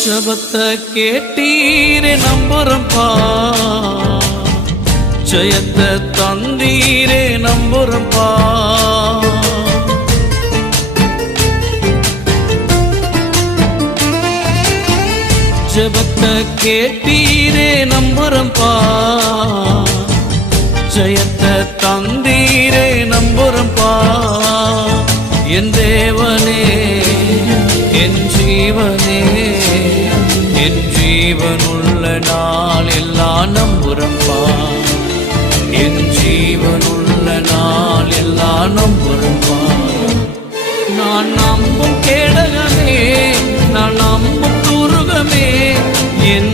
ஜபத்தை கேட்டீரே நம்புறம்பா, ஜெயத்தை தந்தீரே நம்புறம்பா. ஜபத்தை கேட்டீரே நம்புறம்பா, ஜெயத்தை தந்தீரே நம்புறம்பா. என் தேவனே என் ஜீவனே, என் ஜீவனுள்ள நாள் எல்லாம் நம்புறம்பா, என் ஜீவனுள்ள நாள் எல்லாம் நம்புறம்பா. நான் நம்பும் கேடகமே, நான் நம்பும் துருகமே, என்